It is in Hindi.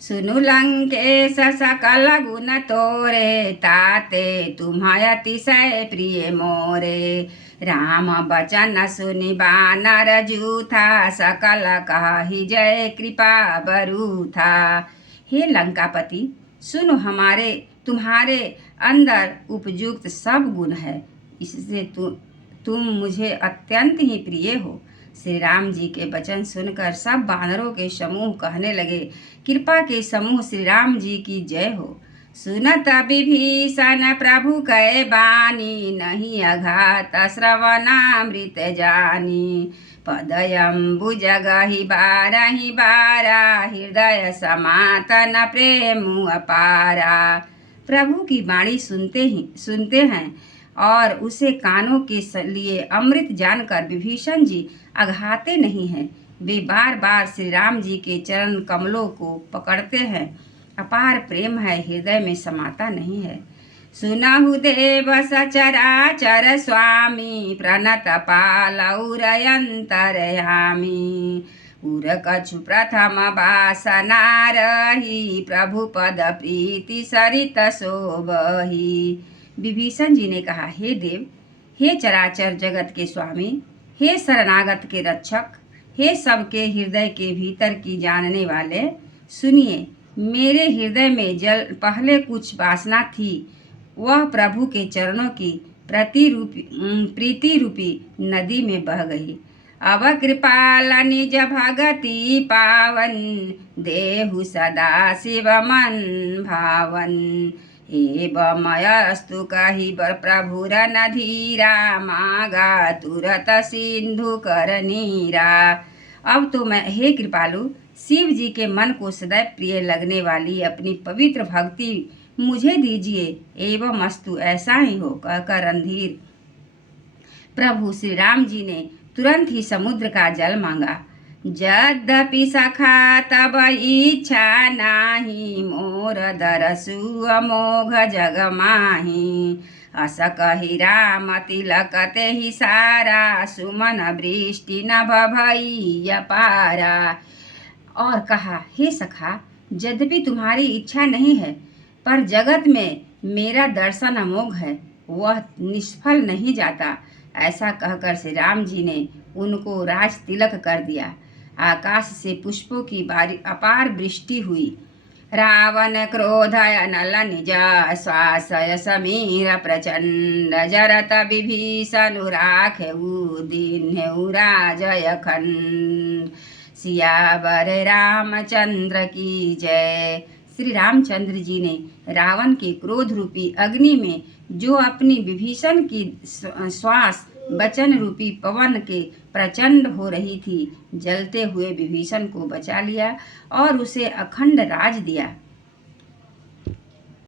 सुनु लंकेश सकल गुण तोरे, ताते तुम्हाय अतिशय प्रिय मोरे। राम बचन सुनि बानर जूथा, सकल काहि जय कृपा बरूथा। हे लंकापति, सुनो हमारे तुम्हारे अंदर उपयुक्त सब गुण है, इससे तुम मुझे अत्यंत ही प्रिय हो। श्री राम जी के वचन सुनकर सब बानरों के समूह कहने लगे, कृपा के समूह श्री राम जी की जय हो। सुनत विभीषण प्रभु कै बानी, नहीं अघात श्रवणामृत जानी। पदयम्बुज गहि बारहि बारा, हृदय समातन प्रेम अपारा। प्रभु की वाणी सुनते हैं और उसे कानों के लिए अमृत जानकर विभीषण जी अघाते नहीं हैं। वे बार बार श्री राम जी के चरण कमलों को पकड़ते हैं। अपार प्रेम है, हृदय में समाता नहीं है। सुनहु देव सचराचर स्वामी, प्रणत पालौरयंतरयामी। उर कछु प्रथम वासना रही, प्रभु पद प्रीति सरित शोभहि। विभीषण जी ने कहा, हे देव, हे चराचर जगत के स्वामी, हे शरणागत के रक्षक, हे सबके हृदय के भीतर की जानने वाले, सुनिए, मेरे हृदय में पहले कुछ वासना थी, वह प्रभु के चरणों की प्रीति रूपी नदी में बह गई। अब कृपाल निज भगति पावन, देहु सदा शिव मन भावन। एवमयस्तु कहि प्रभुर नधीरा, मागा तुरत सिंधु कर नीरा। अब तो मैं, हे कृपालु, शिव जी के मन को सदैव प्रिय लगने वाली अपनी पवित्र भक्ति मुझे दीजिए। एवं अस्तु, ऐसा ही हो, कहकर रणधीर प्रभु श्री राम जी ने तुरंत ही समुद्र का जल मांगा। यद्यपि सखा तब इच्छा नाही, मोर दरसु अमोघ जग माही। अस कहि राम तिलक तेहि सारा, सुमन वृष्टि नभ भई अपारा। और कहा, हे सखा, यद्यपि तुम्हारी इच्छा नहीं है, पर जगत में मेरा दर्शन अमोघ है, वह निष्फल नहीं जाता। ऐसा कहकर श्री राम जी ने उनको राज तिलक कर दिया। आकाश से पुष्पों की अपार वृष्टि हुई। रावण क्रोध अनल निज, श्वासय समीर प्रचंड। जरत विभीषण राखेउ, दीन्हेउ राजय खंड। सियावर रामचंद्र की जय। श्री रामचंद्र जी ने रावण के क्रोध रूपी अग्नि में जो अपनी विभीषण की श्वास वचन रूपी पवन के प्रचंड हो रही थी, जलते हुए विभीषण को बचा लिया और उसे अखंड राज दिया।